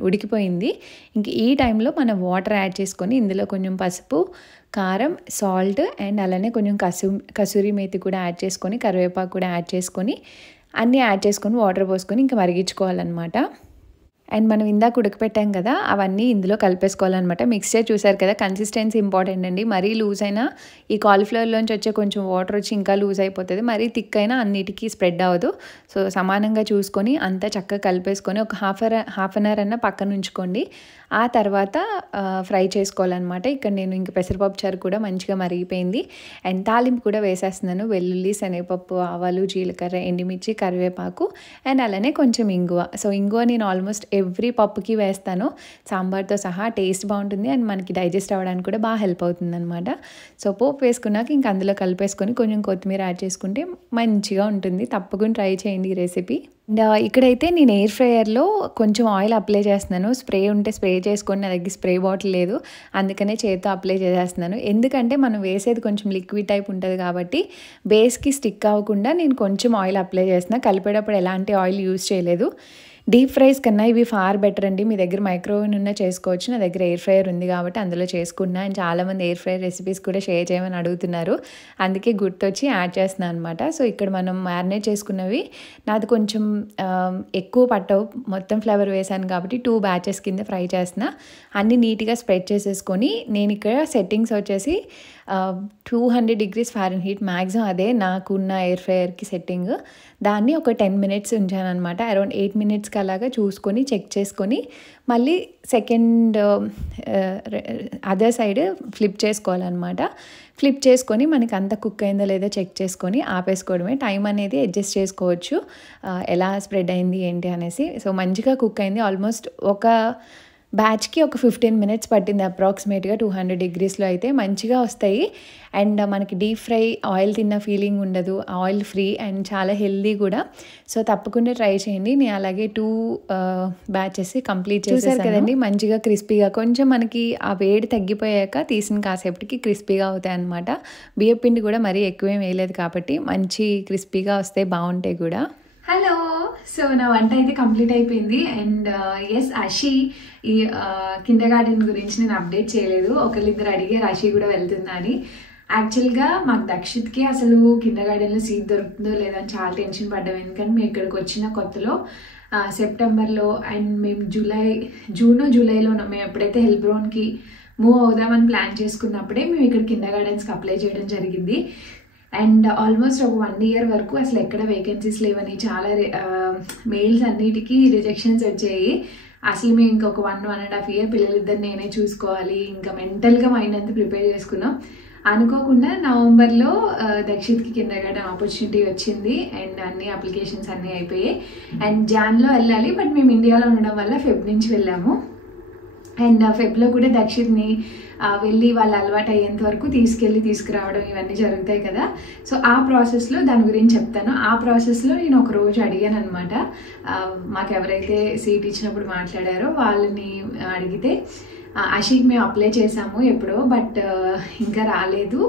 ఉడికిపోయింది. ఇంక ఈ టైంలో మనం వాటర్ యాడ్ చేసుకొని ఇందులో కొంచెం పసుపు, కారం, సాల్ట్ అండ్ అలానే కొంచెం కసూరి మేతి కూడా యాడ్ చేసుకొని, కరివేపాకు కూడా యాడ్ చేసుకొని అన్నీ యాడ్ చేసుకొని వాటర్ పోసుకొని ఇంకా మరిగించుకోవాలన్నమాట. అండ్ మనం ఇందాక ఉడకపెట్టాం కదా, అవన్నీ ఇందులో కలిపేసుకోవాలన్నమాట. మిక్స్చర్ చూసారు కదా, కన్సిస్టెన్సీ ఇంపార్టెంట్ అండి. మరీ లూజ్ అయినా ఈ కాలీఫ్లవర్లోంచి వచ్చే కొంచెం వాటర్ వచ్చి ఇంకా లూజ్ అయిపోతుంది. మరీ థిక్ అయినా అన్నిటికీ స్ప్రెడ్ అవ్వదు. సో సమానంగా చూసుకొని అంతా చక్కగా కలిపేసుకొని ఒక హాఫ్ అన్ అవర్ అన్న పక్కన ఉంచుకోండి. ఆ తర్వాత ఫ్రై చేసుకోవాలన్నమాట. ఇక్కడ నేను ఇంక పెసరపప్పు చారు కూడా మంచిగా మరిగిపోయింది. అండ్ తాలింపు కూడా వేసేస్తున్నాను. వెల్లుల్లి, శనగపప్పు, ఆవాలు, జీలకర్ర, ఎండుమిర్చి, కరివేపాకు అండ్ అలానే కొంచెం ఇంగువ. సో ఇంగువ నేను ఆల్మోస్ట్ ఎవ్రీ పప్పుకి వేస్తాను, సాంబార్తో సహా. టేస్ట్ బాగుంటుంది అండ్ మనకి డైజెస్ట్ అవ్వడానికి కూడా బాగా హెల్ప్ అవుతుంది అనమాట. సో పోపు వేసుకున్నాక ఇంక అందులో కలిపేసుకొని కొంచెం కొత్తిమీర యాడ్ చేసుకుంటే మంచిగా ఉంటుంది. తప్పకుండా ట్రై చేయండి ఈ రెసిపీ. అండ్ ఇక్కడైతే నేను ఎయిర్ ఫ్రైయర్లో కొంచెం ఆయిల్ అప్లై చేస్తున్నాను. స్ప్రే ఉంటే స్ప్రే చేసుకొని, నా దగ్గర స్ప్రే బాటిల్ లేదు, అందుకనే చేతితో అప్లై చేసేస్తున్నాను. ఎందుకంటే మనం వేసేది కొంచెం లిక్విడ్ టైప్ ఉంటుంది కాబట్టి బేస్కి స్టిక్ అవ్వకుండా నేను కొంచెం ఆయిల్ అప్లై చేస్తున్నాను. కలిపేటప్పుడు ఎలాంటి ఆయిల్ యూజ్ చేయలేదు. డీప్ ఫ్రైస్ కన్నా ఇవి ఫార్ బెటర్ అండి. మీ దగ్గర మైక్రోవేవ్ ఉన్నా చేసుకోవచ్చు, నా దగ్గర ఎయిర్ ఫ్రైయర్ ఉంది కాబట్టి అందులో చేసుకున్నా. అండ్ చాలామంది ఎయిర్ ఫ్రైయర్ రెసిపీస్ కూడా షేర్ చేయమని అడుగుతున్నారు, అందుకే గుర్తొచ్చి యాడ్ చేస్తున్నాను అనమాట. సో ఇక్కడ మనం మ్యారినేట్ చేసుకున్నవి నాది కొంచెం ఎక్కువ పట్టవు, మొత్తం ఫ్లేవర్ వేసాను కాబట్టి 2 batches కింద ఫ్రై చేస్తున్నా. అన్నీ నీట్గా స్ప్రెడ్ చేసేసుకొని నేను ఇక్కడ సెట్టింగ్స్ వచ్చేసి 200 degrees Fahrenheit మ్యాక్సిమం అదే నాకున్న ఎయిర్ ఫ్రైయర్కి సెట్టింగ్. దాన్ని ఒక 10 minutes ఉంచాను అనమాట. అరౌండ్ 8 minutesకి అలాగా చూసుకొని చెక్ చేసుకొని మళ్ళీ సెకండ్ అదర్ సైడ్ ఫ్లిప్ చేసుకోవాలన్నమాట. ఫ్లిప్ చేసుకొని మనకి అంత కుక్ అయిందో లేదో చెక్ చేసుకొని ఆపేసుకోవడమే. టైం అనేది అడ్జస్ట్ చేసుకోవచ్చు ఎలా స్ప్రెడ్ అయింది ఏంటి అనేసి. సో మంచిగా కుక్ అయింది. ఆల్మోస్ట్ ఒక బ్యాచ్కి ఒక 15 minutes పట్టింది అప్రాక్సిమేట్గా. 200 degreesలో అయితే మంచిగా వస్తాయి. అండ్ మనకి డీప్ ఫ్రై ఆయిల్ తిన్న ఫీలింగ్ ఉండదు, ఆయిల్ ఫ్రీ అండ్ చాలా హెల్దీ కూడా. సో తప్పకుండా ట్రై చేయండి. నేను అలాగే 2 batches కంప్లీట్ చేశాను కదండి. మంచిగా క్రిస్పీగా, కొంచెం మనకి ఆ వేడి తగ్గిపోయాక తీసిన కాసేపటికి క్రిస్పీగా అవుతాయి అన్నమాట. బియ్యం పిండి కూడా మరీ ఎక్కువేం వేయలేదు కాబట్టి మంచి క్రిస్పీగా వస్తాయి, బాగుంటాయి కూడా. హలో, సో నా వంట అయితే కంప్లీట్ అయిపోయింది. అండ్ ఎస్, అషి ఈ కిండర్ గార్డెన్ గురించి నేను అప్డేట్ చేయలేదు. ఒకళ్ళిద్దరు అడిగారు అషి కూడా వెళ్తుందా అని. యాక్చువల్గా మాకు దక్షిత్కి అసలు కిండర్ గార్డెన్లో సీట్ దొరుకుతుందో లేదో అని చాలా టెన్షన్ పడ్డాం. ఎందుకంటే మేము ఇక్కడికి వచ్చిన కొత్తలో సెప్టెంబర్లో అండ్ మేము జూలైలో మేము ఎప్పుడైతే హెల్బ్రోన్కి మూవ్ అవుదామని ప్లాన్ చేసుకున్నప్పుడే మేము ఇక్కడ కిండర్ గార్డెన్స్కి అప్లై చేయడం జరిగింది. అండ్ ఆల్మోస్ట్ ఒక 1 year వరకు అసలు ఎక్కడ వేకెన్సీస్ లేవని, చాలా మెయిల్స్ అన్నిటికీ రిజెక్షన్స్ వచ్చాయి. అసలు మేము ఇంకొక 1.5 year పిల్లలిద్దరు నేనే చూసుకోవాలి, ఇంకా మెంటల్గా మైండ్ అంతా ప్రిపేర్ చేసుకున్నాం. అనుకోకుండా నవంబర్లో దక్షిత్కి కిండర్గార్టెన్ ఆపర్చునిటీ వచ్చింది అండ్ అన్ని అప్లికేషన్స్ అన్నీ అయిపోయాయి. అండ్ జాన్లో వెళ్ళాలి, బట్ మేము ఇండియాలో ఉండడం వల్ల ఫెబ్ నుంచి వెళ్ళాము. అండ్ ఫెబ్లో కూడా దక్షిత్ని వెళ్ళి వాళ్ళు అలవాటు అయ్యేంత వరకు తీసుకురావడం ఇవన్నీ జరుగుతాయి కదా. సో ఆ ప్రాసెస్లో దాని గురించి చెప్తాను. ఆ ప్రాసెస్లో నేను ఒక రోజు అడిగాను అనమాట, మాకు ఎవరైతే సీట్ ఇచ్చినప్పుడు మాట్లాడారో వాళ్ళని అడిగితే అషీక్ మేము అప్లై చేసాము ఎప్పుడో, బట్ ఇంకా రాలేదు,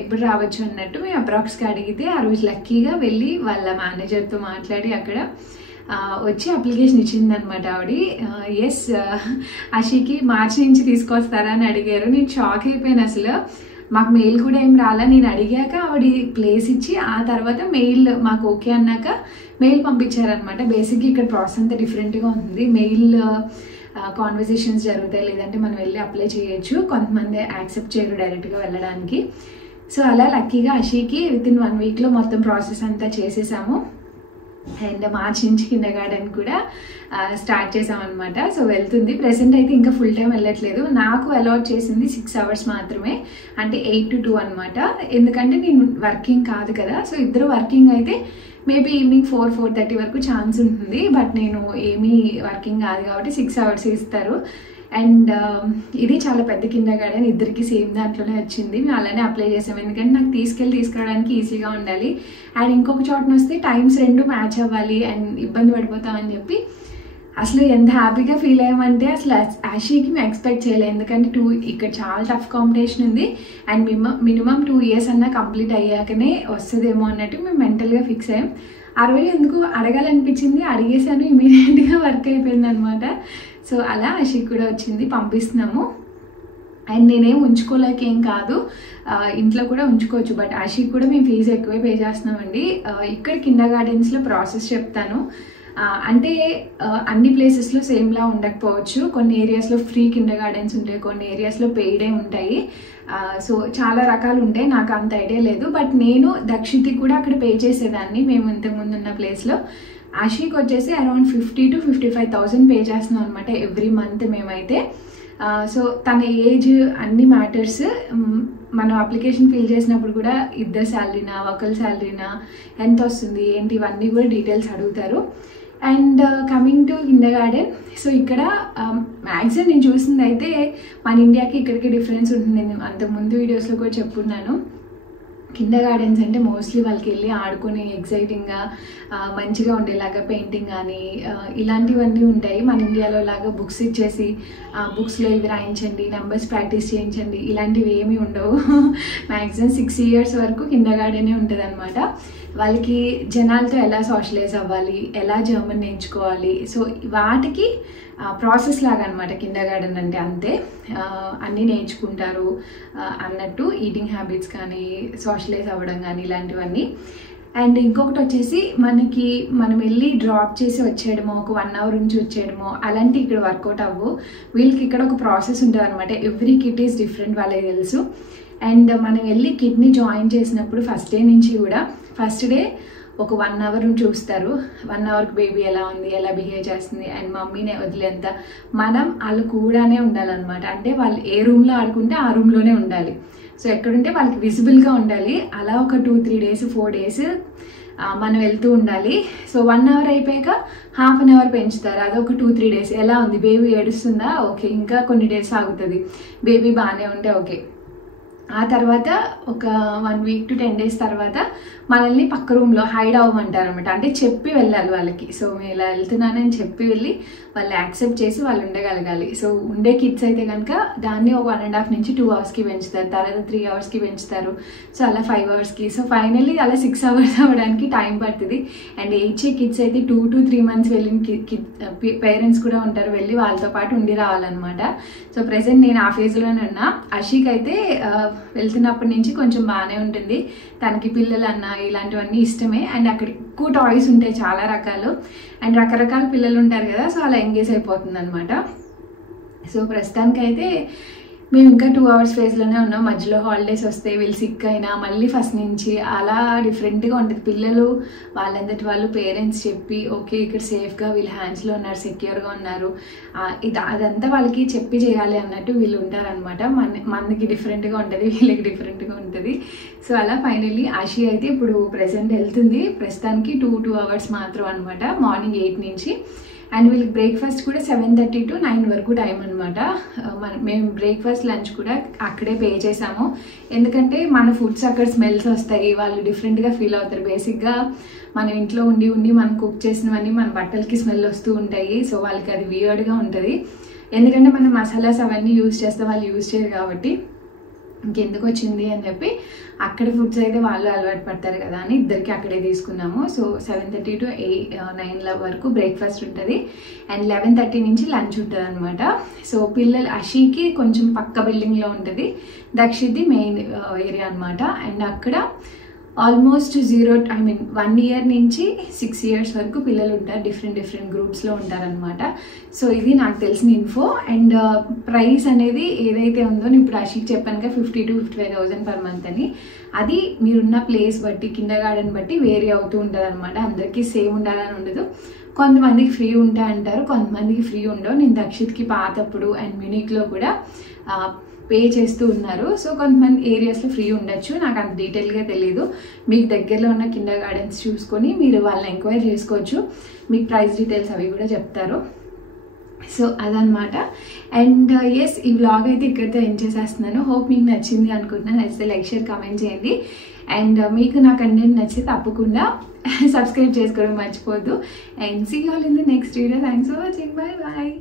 ఎప్పుడు రావచ్చు అన్నట్టు మేము అప్రాక్స్గా అడిగితే ఆ రోజు లక్కీగా వెళ్ళి వాళ్ళ మేనేజర్తో మాట్లాడి అక్కడ వచ్చి అప్లికేషన్ ఇచ్చిందనమాట ఆవిడ. ఎస్, అషీకి మార్చి నుంచి తీసుకొస్తారా అని అడిగారు. నేను షాక్ అయిపోయాను. అసలు మాకు మెయిల్ కూడా ఏం రాలా. నేను అడిగాక ఆవిడ ప్లేస్ ఇచ్చి ఆ తర్వాత మెయిల్ మాకు ఓకే అన్నాక మెయిల్ పంపించారనమాట. బేసిక్గా ఇక్కడ ప్రాసెస్ అంతా డిఫరెంట్గా ఉంటుంది. మెయిల్ కాన్వర్సేషన్స్ జరుగుతాయి, లేదంటే మనం వెళ్ళి అప్లై చేయొచ్చు. కొంతమంది యాక్సెప్ట్ చేయరు డైరెక్ట్గా వెళ్ళడానికి. సో అలా లక్కీగా అషీకి వితిన్ 1 వీక్లో మొత్తం ప్రాసెస్ అంతా చేసేసాము. అండ్ మార్చి నుంచి కిండర్గార్టెన్ కూడా స్టార్ట్ చేసామన్నమాట. సో వెళ్తుంది. ప్రెసెంట్ అయితే ఇంకా ఫుల్ టైం వెళ్ళట్లేదు. నాకు అలాట్ చేసింది 6 hours మాత్రమే, అంటే 8 to 2 అనమాట. ఎందుకంటే నేను వర్కింగ్ కాదు కదా. సో ఇద్దరు వర్కింగ్ అయితే మేబీ ఈవినింగ్ 4-4:30 వరకు ఛాన్స్ ఉంటుంది. బట్ నేను ఏమీ వర్కింగ్ కాదు కాబట్టి 6 hours ఇస్తారు. అండ్ ఇది చాలా పెద్ద కిండర్గార్టెన్, ఇద్దరికి సేమ్ దాంట్లోనే వచ్చింది. మేము అలానే అప్లై చేసాము, ఎందుకంటే నాకు తీసుకురావడానికి ఈజీగా ఉండాలి. అండ్ ఇంకొక చోటన వస్తే టైమ్స్ 2 మ్యాచ్ అవ్వాలి అండ్ ఇబ్బంది పడిపోతామని చెప్పి అసలు ఎంత హ్యాపీగా ఫీల్ అయ్యామంటే అసలు అషీకి మేము ఎక్స్పెక్ట్ చేయలేదు. ఎందుకంటే ఇక్కడ చాలా టఫ్ కాంపిటీషన్ ఉంది అండ్ మినిమం 2 years అన్నా కంప్లీట్ అయ్యాకనే వస్తుందేమో అన్నట్టు మేము మెంటల్గా ఫిక్స్ అయ్యాం. ఆ రోజు ఎందుకు అడగాలనిపించింది, అడిగేసాను, ఇమీడియట్గా వర్క్ అయిపోయింది అనమాట. సో అలా అషీక్ కూడా వచ్చింది, పంపిస్తున్నాము. అండ్ నేనేం ఉంచుకోలేక ఏం కాదు, ఇంట్లో కూడా ఉంచుకోవచ్చు. బట్ అషీక్ కూడా మేము ఫీజు ఎక్కువే పే చేస్తున్నామండి. ఇక్కడ కిండర్గార్టెన్స్లో ప్రాసెస్ చెప్తాను. అంటే అన్ని ప్లేసెస్లో సేమ్లా ఉండకపోవచ్చు. కొన్ని ఏరియాస్లో ఫ్రీ కిండర్గార్టెన్స్ ఉంటాయి, కొన్ని ఏరియాస్లో పెయిడే ఉంటాయి. సో చాలా రకాలు ఉంటాయి, నాకు అంత ఐడియా లేదు. బట్ నేను దక్షిత్కి కూడా అక్కడ పే చేసేదాన్ని మేము ఇంతకుముందు ఉన్న ప్లేస్లో. అషీక్ వచ్చేసి అరౌండ్ 50,000 to 55,000 పే చేస్తున్నాం అనమాట ఎవ్రీ మంత్ మేమైతే. సో తన ఏజ్ అన్ని మ్యాటర్స్. మనం అప్లికేషన్ ఫిల్ చేసినప్పుడు కూడా ఇద్దరు శాలరీనా ఒకరి శాలరీనా ఎంత వస్తుంది ఏంటి ఇవన్నీ కూడా డీటెయిల్స్ అడుగుతారు. And coming to kindergarten, so ఇక్కడ మ్యాక్సిమం నేను చూసింది అయితే మన ఇండియాకి ఇక్కడికి డిఫరెన్స్ ఉంటుంది. నేను అంతకుముందు వీడియోస్లో కూడా చెప్పున్నాను. కిండర్గార్టెన్స్ అంటే మోస్ట్లీ వాళ్ళకి వెళ్ళి ఆడుకొని ఎగ్జైటింగ్గా మంచిగా ఉండేలాగా పెయింటింగ్ కానీ ఇలాంటివన్నీ ఉంటాయి. మన ఇండియాలో లాగా బుక్స్ ఇచ్చేసి బుక్స్లో ఇవి రాయించండి, నెంబర్స్ ప్రాక్టీస్ చేయించండి, ఇలాంటివి ఏమీ ఉండవు. మ్యాక్సిమం 6 years వరకు కిండర్గార్టెనే ఉంటుంది అనమాట. వాళ్ళకి జనాలతో ఎలా సోషలైజ్ అవ్వాలి, ఎలా జర్మన్ నేర్చుకోవాలి, సో వాటికి ప్రాసెస్ లాగా అనమాట కిండర్గార్టెన్ అంటే. అంతే, అన్నీ నేర్చుకుంటారు అన్నట్టు. ఈటింగ్ హ్యాబిట్స్ కానీ సోషలైజ్ అవ్వడం కానీ ఇలాంటివన్నీ. అండ్ ఇంకొకటి వచ్చేసి మనం వెళ్ళి డ్రాప్ చేసి వచ్చేయడమో, ఒక 1 hour నుంచి వచ్చేయడమో అలాంటి ఇక్కడ వర్కౌట్ అవ్వు. వీళ్ళకి ఇక్కడ ఒక ప్రాసెస్ ఉంటుంది అనమాట. ఎవ్రీ కిట్ ఈస్ డిఫరెంట్, వాళ్ళకి తెలుసు. అండ్ మనం వెళ్ళి కిడ్ని జాయిన్ చేసినప్పుడు ఫస్ట్ డే నుంచి కూడా ఫస్ట్ డే ఒక 1 hour చూస్తారు. 1 hourకి బేబీ ఎలా ఉంది, ఎలా బిహేవ్ చేస్తుంది, అండ్ మమ్మీనే వదిలేంత మనం వాళ్ళు కూడానే ఉండాలన్నమాట. అంటే వాళ్ళు ఏ రూమ్లో ఆడుకుంటే ఆ రూమ్లోనే ఉండాలి. సో ఎక్కడుంటే వాళ్ళకి విజిబుల్గా ఉండాలి. అలా ఒక 2-3 days 4 days మనం వెళ్తూ ఉండాలి. సో 1 hour అయిపోయాక ½ an hour పెంచుతారు. అదొక 2-3 days. ఎలా ఉంది, బేబీ ఏడుస్తుందా, ఓకే, ఇంకా కొన్ని డేస్ ఆగుతుంది, బేబీ బాగానే ఉంటే ఓకే. ఆ తర్వాత ఒక 1 week to 10 days తర్వాత మనల్ని పక్క రూమ్లో హైడ్ అవ్వమంటారు అనమాట. అంటే చెప్పి వెళ్ళాలి వాళ్ళకి. సో మేము ఇలా వెళ్తున్నానని చెప్పి వెళ్ళి వాళ్ళు యాక్సెప్ట్ చేసి వాళ్ళు ఉండగలగాలి. సో ఉండే కిడ్స్ అయితే కనుక దాన్ని ఒక 1.5 నుంచి 2 hours పెంచుతారు, తర్వాత 3 hours పెంచుతారు. సో అలా 5 hours. సో ఫైనల్లీ అలా 6 hours అవ్వడానికి టైం పడుతుంది. అండ్ ఏడ్చే కిడ్స్ అయితే 2 to 3 months వెళ్ళిన పేరెంట్స్ కూడా ఉంటారు, వెళ్ళి వాళ్ళతో పాటు ఉండి రావాలన్నమాట. సో ప్రెసెంట్ నేను ఆ ఫేజ్లోనే ఉన్నా. అషీక్ అయితే వెళ్తున్నప్పటి నుంచి కొంచెం బాగానే ఉంటుంది. తనకి పిల్లలు అన్న ఇలాంటివన్నీ ఇష్టమే. అండ్ అక్కడ ఎక్కువ టాయ్స్ ఉంటాయి, చాలా రకాలు, అండ్ రకరకాల పిల్లలు ఉంటారు కదా. సో అలా ఎంగేజ్ అయిపోతుంది అనమాట. సో ప్రస్తుతానికైతే మేము ఇంకా 2 hours ఫేజ్లోనే ఉన్నాం. మధ్యలో హాలిడేస్ వస్తే వీళ్ళు సిక్ అయినా మళ్ళీ ఫస్ట్ నుంచి అలా డిఫరెంట్గా ఉంటుంది. పిల్లలు వాళ్ళందరి వాళ్ళు పేరెంట్స్ చెప్పి ఓకే ఇక్కడ సేఫ్గా వీళ్ళ హ్యాండ్స్లో ఉన్నారు, సెక్యూర్గా ఉన్నారు, అదంతా వాళ్ళకి చెప్పి చేయాలి అన్నట్టు వీళ్ళు ఉంటారనమాట. మనకి డిఫరెంట్గా ఉంటుంది, వీళ్ళకి డిఫరెంట్గా ఉంటుంది. సో అలా ఫైనల్లీ ఆషి అయితే ఇప్పుడు ప్రెసెంట్ వెళ్తుంది. ప్రస్తుతానికి 2 hours మాత్రం అనమాట, మార్నింగ్ 8 నుంచి. అండ్ వీళ్ళకి బ్రేక్ఫాస్ట్ కూడా 7:30 to 9 వరకు టైం అనమాట. మేము బ్రేక్ఫాస్ట్ లంచ్ కూడా అక్కడే పే చేసాము. ఎందుకంటే మన ఫుడ్స్ అక్కడ స్మెల్స్ వస్తాయి, వాళ్ళు డిఫరెంట్గా ఫీల్ అవుతారు. బేసిక్గా మనం ఇంట్లో ఉండి మనం కుక్ చేసినవన్నీ మన బట్టలకి స్మెల్ వస్తూ ఉంటాయి. సో వాళ్ళకి అది వియర్డ్గా ఉంటుంది. ఎందుకంటే మనం మసాలాస్ అవన్నీ యూజ్ చేస్తే వాళ్ళు యూజ్ చేయరు కాబట్టి ఇంకెందుకు వచ్చింది అని చెప్పి అక్కడ ఫుడ్స్ అయితే వాళ్ళు అలవాటు పడతారు కదా అని ఇద్దరికి అక్కడే తీసుకున్నాము. సో 7:30 to 9 వరకు బ్రేక్ఫాస్ట్ ఉంటుంది. అండ్ 11:30 నుంచి లంచ్ ఉంటుంది అనమాట. సో పిల్లలు అషికి కొంచెం పక్క బిల్డింగ్లో ఉంటుంది, దక్షిత్ది మెయిన్ ఏరియా అనమాట. అండ్ అక్కడ ఆల్మోస్ట్ 1 year నుంచి 6 years వరకు పిల్లలు ఉంటారు. డిఫరెంట్ గ్రూప్స్లో ఉంటారనమాట. సో ఇది నాకు తెలిసిన ఇన్ఫో. అండ్ ప్రైస్ అనేది ఏదైతే ఉందో నేను ఇప్పుడు అషికి చెప్పాను కదా 50,000 to 55,000 per month అని, అది మీరున్న ప్లేస్ బట్టి కిండర్ గార్డెన్ బట్టి వేరీ అవుతూ ఉంటుంది అనమాట. అందరికీ సేమ్ ఉండాలని ఉండదు. కొంతమందికి ఫ్రీ ఉంటాయి అంటారు, కొంతమందికి ఫ్రీ ఉండవు. నేను దక్షిత్కి పాతప్పుడు అండ్ మ్యూనిక్లో కూడా పే చేస్తూ ఉన్నారు. సో కొంతమంది ఏరియాస్లో ఫ్రీ ఉండొచ్చు, నాకు అంత డీటెయిల్గా తెలియదు. మీకు దగ్గరలో ఉన్న కిండర్ గార్డెన్స్ చూసుకొని మీరు వాళ్ళని ఎంక్వైరీ చేసుకోవచ్చు. మీకు ప్రైస్ డీటెయిల్స్ అవి కూడా చెప్తారు. సో అదనమాట. అండ్ ఎస్, ఈ వ్లాగ్ అయితే ఇక్కడితో ఎండ్ చేసేస్తున్నాను. హోప్ మీకు నచ్చింది అనుకుంటున్నాను. నచ్చితే లైక్, షేర్, కామెంట్ చేయండి. అండ్ మీకు నా కంటెంట్ నచ్చితే తప్పకుండా సబ్స్క్రైబ్ చేసుకోవడం మర్చిపోద్దు. And see you all in the next video. Thanks for watching. Bye bye.